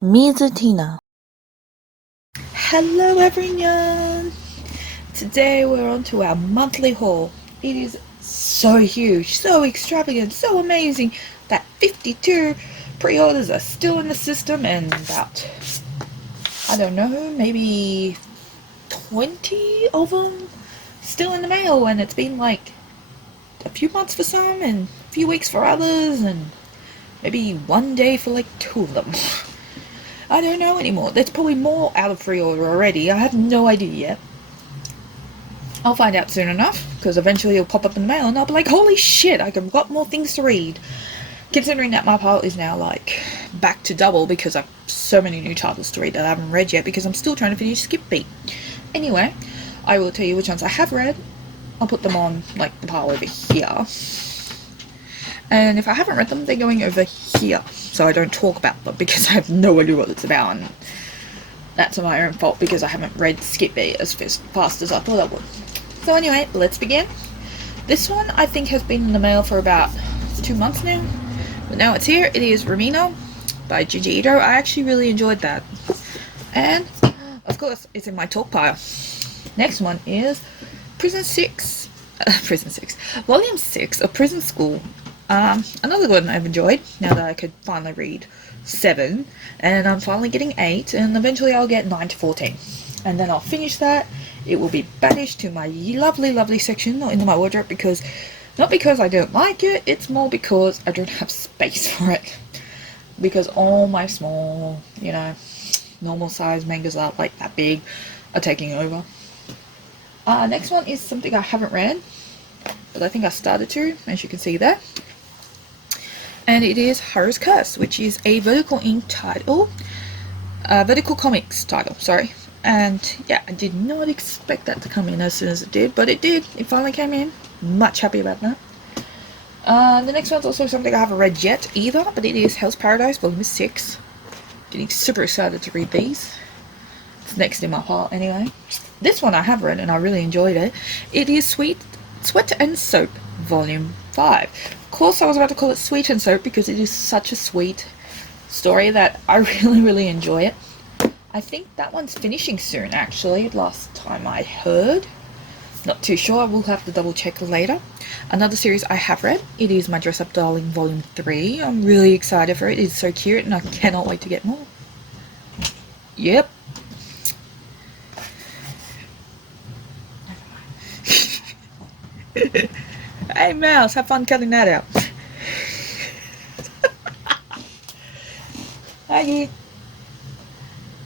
Mizutina. Hello everyone! Today we're on to our monthly haul. It is so huge, so extravagant, so amazing that 52 pre-orders are still in the system and about, I don't know, maybe 20 of them still in the mail, and it's been like a few months for some and a few weeks for others and maybe one day for like two of them. I don't know anymore. There's probably more out of pre-order already. I have no idea yet. I'll find out soon enough, because eventually it'll pop up in the mail and I'll be like, holy shit, I've got more things to read. Considering that my pile is now like back to double because I've so many new titles to read that I haven't read yet because I'm still trying to finish Skip Beat. Anyway, I will tell you which ones I have read. I'll put them on like the pile over here. And if I haven't read them, they're going over here. So I don't talk about them because I have no idea what it's about. And that's my own fault because I haven't read Skip Beat as fast as I thought I would. So anyway, let's begin. This one I think has been in the mail for about 2 months now. But now it's here. It is Ramino by Gigi Ito. I actually really enjoyed that. And, of course, it's in my talk pile. Next one is Prison 6. Volume 6 of Prison School. Another one I've enjoyed, now that I could finally read 7, and I'm finally getting 8, and eventually I'll get 9 to 14. And then I'll finish that. It will be banished to my lovely, lovely section, not into my wardrobe, because, not because I don't like it, it's more because I don't have space for it. Because all my small, normal size mangas are like that big, are taking over. Next one is something I haven't read, but I think I started to, as you can see there. And it is Haru's Curse, which is a Vertical Comics title, sorry. And yeah, I did not expect that to come in as soon as it did, but it did. It finally came in. Much happy about that. The next one's also something I haven't read yet either, but it is Hell's Paradise, Volume 6. Getting super excited to read these. It's next in my pile anyway. This one I have read and I really enjoyed it. It is Sweat and Soap, Volume 5. Of course I was about to call it Sweet and Soap because it is such a sweet story that I really, really enjoy it. I think that one's finishing soon actually, last time I heard. Not too sure, I will have to double check later. Another series I have read, it is My Dress Up Darling Volume 3. I'm really excited for it, it's so cute and I cannot wait to get more. Yep. Hey Mouse, have fun cutting that out. Aggie,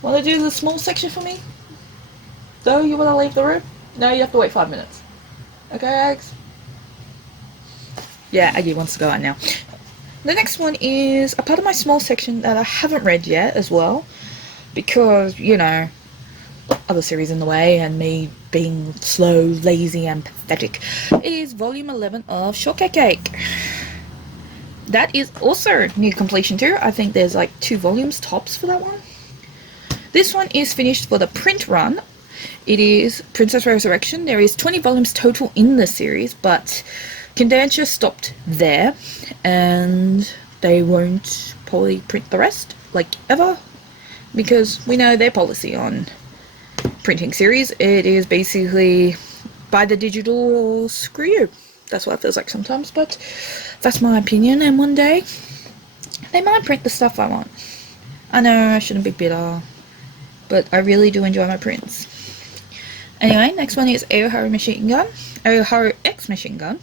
want to do the small section for me? So you want to leave the room? No, you have to wait 5 minutes. Okay, Ags? Yeah, Aggie wants to go out now. The next one is a part of my small section that I haven't read yet as well. Because, other series in the way and me being slow, lazy and pathetic, is volume 11 of Shortcake Cake. That is also near completion too. I think there's like 2 volumes tops for that one. This one is finished for the print run. It is Princess Resurrection. There is 20 volumes total in the series, but Kodansha stopped there and they won't probably print the rest like ever because we know their policy on printing series. It is basically buy the digital or screw you. That's what it feels like sometimes, but that's my opinion, and one day they might print the stuff I want. I know I shouldn't be bitter, but I really do enjoy my prints. Anyway, next one is Aoharu X Machine Gun,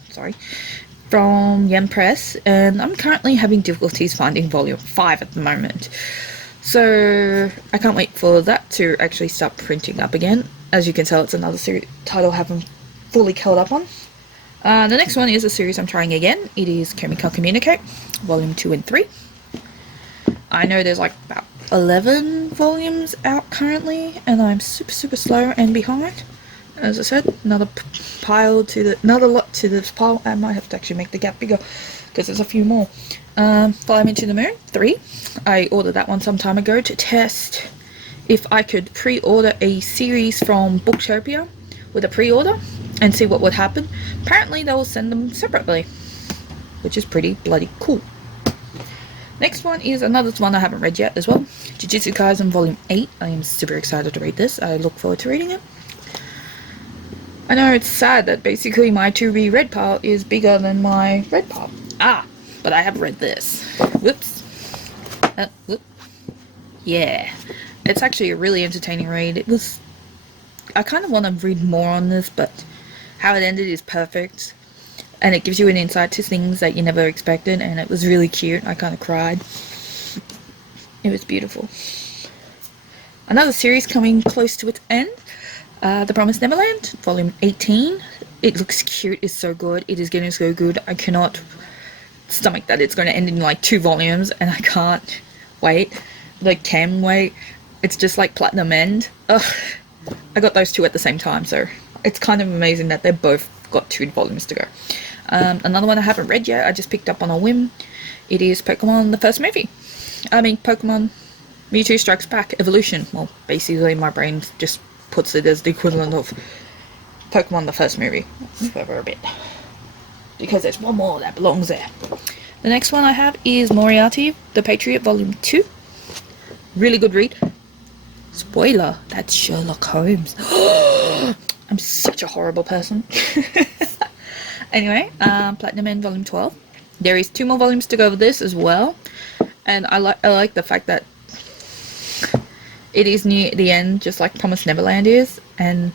from Yen Press, and I'm currently having difficulties finding volume 5 at the moment. So I can't wait for that to actually start printing up again. As you can tell, it's another series title I haven't fully caught up on. The next one is a series I'm trying again. It is Chemical Communicate, Volume 2 and 3. I know there's like about 11 volumes out currently, and I'm super, super slow and behind. As I said, another lot to this pile. I might have to actually make the gap bigger because there's a few more. Fly Me to the Moon 3. I ordered that one some time ago to test if I could pre-order a series from Booktopia with a pre-order and see what would happen. Apparently they will send them separately, which is pretty bloody cool. Next one is another one I haven't read yet as well. Jujutsu Kaisen Volume 8. I am super excited to read this. I look forward to reading it. I know it's sad that basically my to-be read pile is bigger than my read pile. But I have read this. Whoops. Whoop. Yeah. It's actually a really entertaining read. I kind of want to read more on this, but how it ended is perfect. And it gives you an insight to things that you never expected, and it was really cute. I kind of cried. It was beautiful. Another series coming close to its end, The Promised Neverland, Volume 18. It looks cute, it's so good, it is getting so good. I cannot stomach that it's going to end in like 2 volumes, and I can't wait. Like, can wait. It's just like Platinum End. Ugh. I got those 2 at the same time, so it's kind of amazing that they're both got 2 volumes to go. Another one I haven't read yet, I just picked up on a whim. It is Pokemon the first movie. Pokemon Mewtwo Strikes Back Evolution. Well, basically my brain just puts it as the equivalent of Pokemon the first movie for a bit, because there's one more that belongs there. The next one I have is Moriarty the Patriot Volume 2. Really good read. Spoiler, that's Sherlock Holmes. I'm such a horrible person. Anyway, Platinum End Volume 12. There is 2 more volumes to go with this as well. And I like the fact that it is near the end, just like Promised Neverland is. And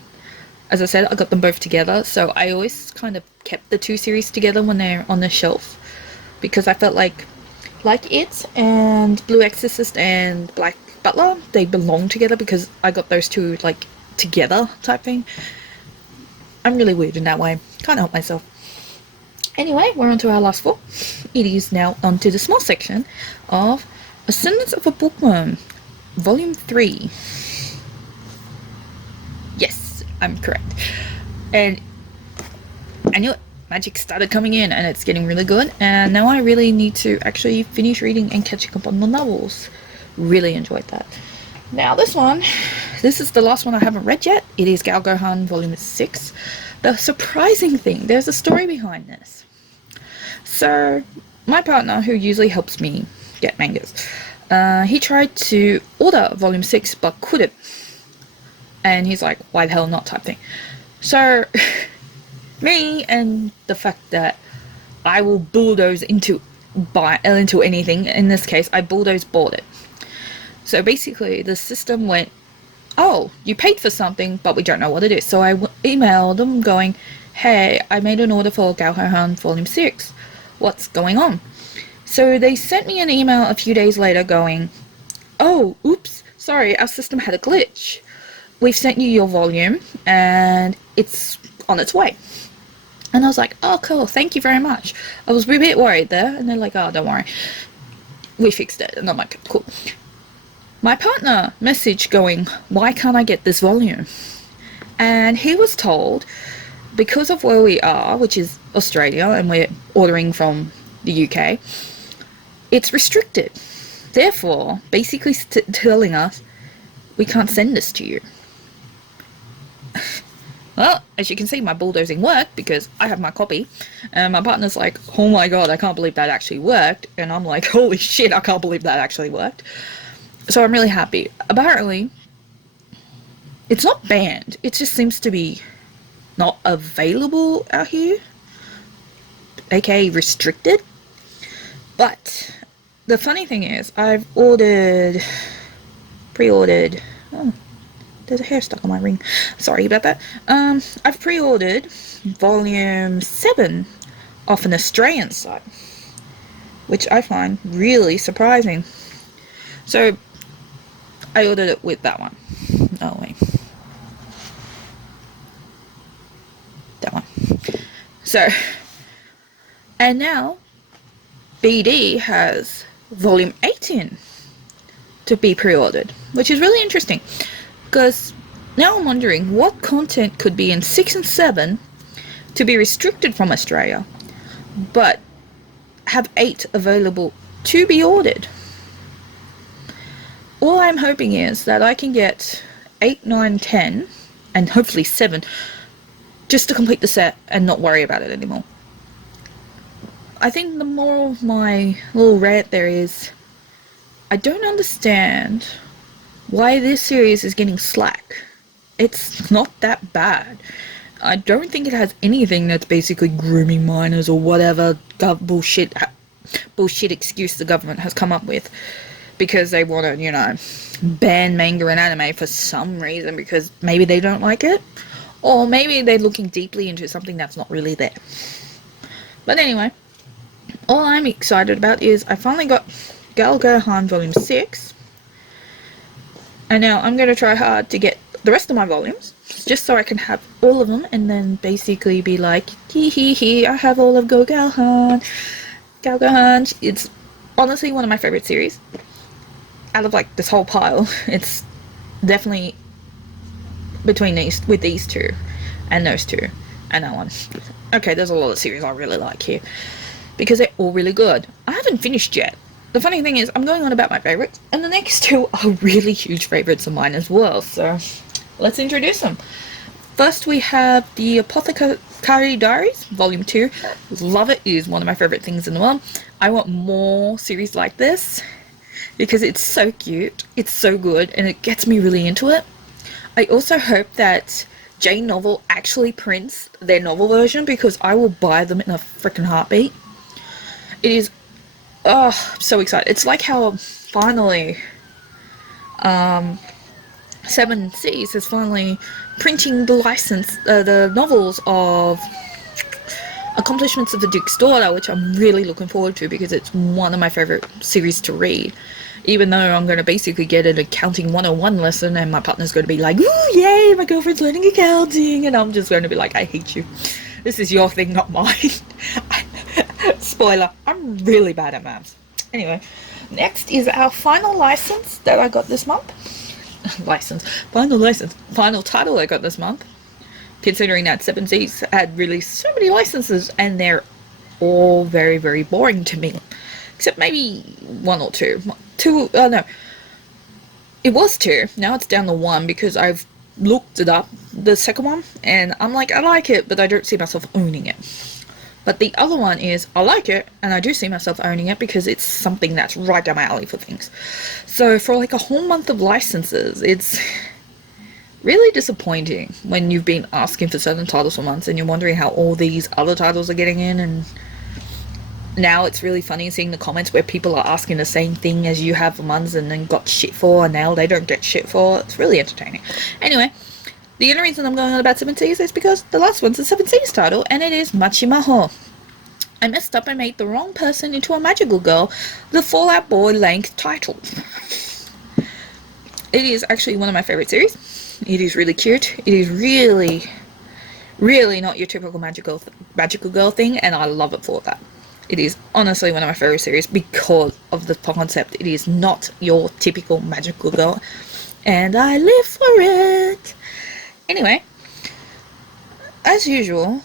as I said, I got them both together. So I always kind of kept the 2 series together when they're on the shelf, because I felt like It and Blue Exorcist and Black Butler, they belong together, because I got those 2 like together type thing. I'm really weird in that way. Can't help myself. Anyway, we're on to our last 4. It is now on to the small section of Ascendance of a Bookworm, Volume 3. Yes, I'm correct. And I knew it. Magic started coming in, and it's getting really good. And now I really need to actually finish reading and catching up on the novels. Really enjoyed that. Now this is the last one I haven't read yet. It is Gal Gohan Volume 6. The surprising thing, there's a story behind this. So, my partner, who usually helps me get mangas, he tried to order Volume 6 but couldn't. And he's like, why the hell not, type thing. So, me and the fact that I will bulldoze into anything, in this case, I bought it. So basically, the system went, oh, you paid for something, but we don't know what it is. So I emailed them going, hey, I made an order for Gal Gohan Volume 6. What's going on? So they sent me an email a few days later going, oh, oops, sorry, our system had a glitch. We've sent you your volume, and it's on its way. And I was like, oh, cool, thank you very much. I was a bit worried there, and they're like, oh, don't worry. We fixed it. And I'm like, cool. My partner messaged going, why can't I get this volume? And he was told, because of where we are, which is Australia, and we're ordering from the UK, it's restricted. Therefore, basically telling us, we can't send this to you. Well, as you can see, my bulldozing worked, because I have my copy, and my partner's like, oh my god, I can't believe that actually worked, and I'm like, holy shit, I can't believe that actually worked. So I'm really happy. Apparently, it's not banned, it just seems to be not available out here, aka restricted. But the funny thing is, I've pre-ordered, oh, there's a hair stuck on my ring, sorry about that. I've pre-ordered Volume 7 off an Australian site, which I find really surprising. So I ordered it with that one. Oh wait, that one. So, and now BD has Volume 18 to be pre-ordered, which is really interesting, because now I'm wondering what content could be in 6 and 7 to be restricted from Australia, but have 8 available to be ordered. All I'm hoping is that I can get 8, 9, 10, and hopefully 7, just to complete the set and not worry about it anymore. I think the moral of my little rant there is, I don't understand why this series is getting slack. It's not that bad. I don't think it has anything that's basically grooming minors or whatever bullshit excuse the government has come up with because they want to, ban manga and anime for some reason, because maybe they don't like it, or maybe they're looking deeply into something that's not really there. But anyway, all I'm excited about is I finally got Gal Gohan Volume 6, and now I'm going to try hard to get the rest of my volumes, just so I can have all of them, and then basically be like, hee, I have all of Gal Gohan. It's honestly one of my favorite series. Out of like this whole pile, it's definitely between these two, and those two, and that one. Okay, there's a lot of series I really like here, because they're all really good. I haven't finished yet. The funny thing is, I'm going on about my favorites, and the next two are really huge favorites of mine as well, so let's introduce them. First, we have the Apothecary Diaries, Volume 2. Love it. It is one of my favorite things in the world. I want more series like this, because it's so cute, it's so good, and it gets me really into it. I also hope that J Novel actually prints their novel version, because I will buy them in a freaking heartbeat. It is, I'm so excited. It's like how finally, 7 Seas is finally printing the novels of Accomplishments of the Duke's Daughter, which I'm really looking forward to, because it's one of my favorite series to read. Even though I'm going to basically get an accounting 101 lesson, and my partner's going to be like, ooh, yay, my girlfriend's learning accounting, and I'm just going to be like, I hate you. This is your thing, not mine. Spoiler, I'm really bad at maths. Anyway, next is our final license that I got this month. Final title I got this month. Considering that 7 Seas had released so many licenses, and they're all very, very boring to me. Except maybe one or two. No. It was 2. Now it's down to 1, because I've looked it up, the second one, and I'm like, I like it, but I don't see myself owning it. But the other one is, I like it, and I do see myself owning it, because it's something that's right down my alley for things. So for like a whole month of licenses, it's really disappointing when you've been asking for certain titles for months, and you're wondering how all these other titles are getting in. And now it's really funny seeing the comments where people are asking the same thing as you have for months and then got shit for, and now they don't get shit for. It's really entertaining. Anyway, the only reason I'm going on about 7 Seas is because the last one's a 7 Seas title, and it is Machimaho. I messed up and made the wrong person into a magical girl, the Fallout Boy length title. It is actually one of my favorite series. It is really cute. It is really, really not your typical magical girl thing, and I love it for that. It is honestly one of my favorite series because of the concept. It is not your typical magical girl, and I live for it. Anyway, as usual,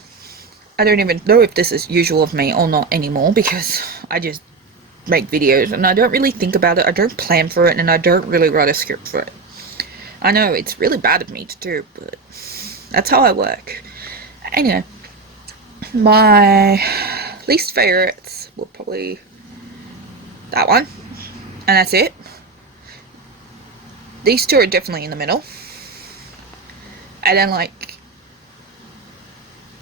I don't even know if this is usual of me or not anymore, because I just make videos and I don't really think about it, I don't plan for it, and I don't really write a script for it. I know it's really bad of me to do, but that's how I work. Anyway, my least favorites were probably that one, and that's it. These two are definitely in the middle, and then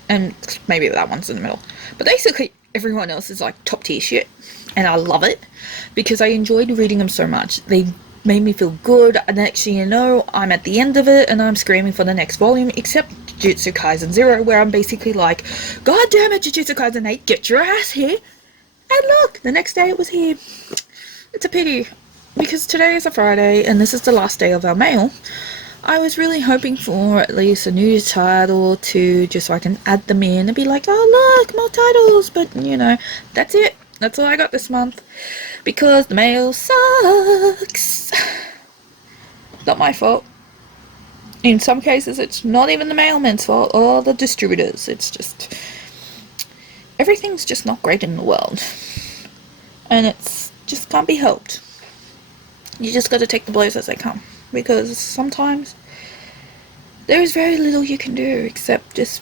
and maybe that one's in the middle, but basically everyone else is like top tier shit, and I love it because I enjoyed reading them so much. They made me feel good, and actually, I'm at the end of it and I'm screaming for the next volume, except Jujutsu Kaisen 0, where I'm basically like, God damn it, Jujutsu Kaisen 8, get your ass here. And look, the next day it was here. It's a pity, because today is a Friday and this is the last day of our mail. I was really hoping for at least a new title or two, just so I can add them in and be like, oh look, more titles, but that's it. That's all I got this month, because the mail sucks. Not my fault. In some cases, it's not even the mailman's fault or the distributors. It's just, everything's just not great in the world. And it's just can't be helped. You just gotta take the blows as they come, because sometimes there is very little you can do except just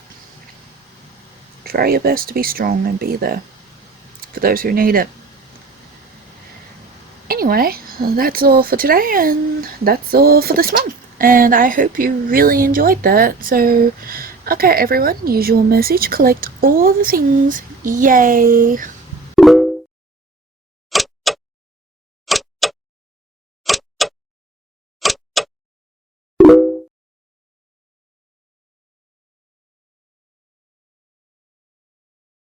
try your best to be strong and be there for those who need it. Anyway, anyway, that's all for today, and that's all for this month. And I hope you really enjoyed that. So, okay, everyone, usual message, collect all the things. Yay!